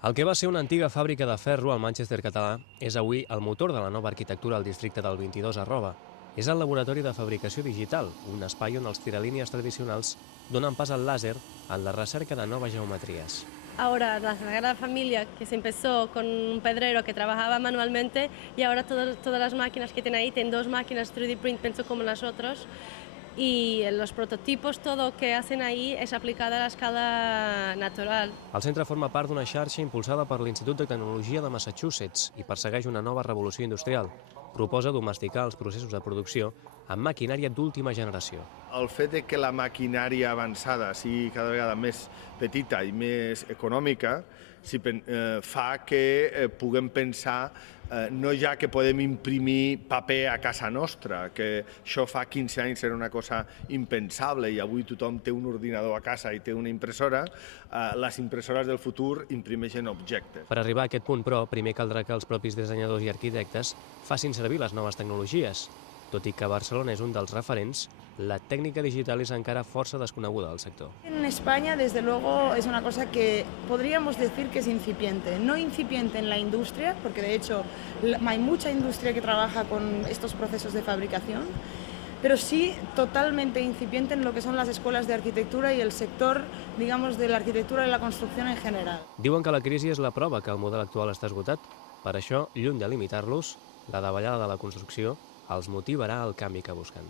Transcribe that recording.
El que va ser una antiga fàbrica de ferro al Manchester català és avui el motor de la nova arquitectura al districte del 22 a Roba. És el laboratori de fabricació digital, un espai on els tiralínies tradicionals donen pas al làser en la recerca de noves geometries. Ahora la Sagrada Familia, que se empezó con un pedrero que trabajaba manualmente, y ahora todas las máquinas que tienen ahí, tienen dos máquinas 3D print, pienso como nosotros, y los prototipos, todo que hacen ahí es aplicado a la escala natural. El centre forma part d'una xarxa impulsada per l'Institut de Tecnologia de Massachusetts i persegueix una nova revolució industrial. Proposa domesticar els processos de producció amb maquinària d'última generació. El fet de que la maquinària avançada sigui cada vegada més petita i més econòmica fa que puguem pensar no ja que podem imprimir paper a casa nostra, que això fa 15 anys era una cosa impensable i avui tothom té un ordinador a casa i té una impressora, les impressores del futur imprimeixen objectes. Per arribar a aquest punt, però, primer caldrà que els propis dissenyadors i arquitectes facin servir les noves tecnologies. Tot i que Barcelona és un dels referents, la tècnica digital és encara força desconeguda al sector. En España, desde luego, es una cosa que podríamos decir que es incipiente. No incipiente en la industria, porque de hecho hay mucha industria que trabaja con estos procesos de fabricación, pero sí totalmente incipiente en lo que son las escuelas de arquitectura y el sector, digamos, de la arquitectura y la construcción en general. Diuen que la crisi és la prova que el model actual està esgotat. Per això, lluny de limitar-los, la davallada de la construcció els motivarà al canvi que busquen.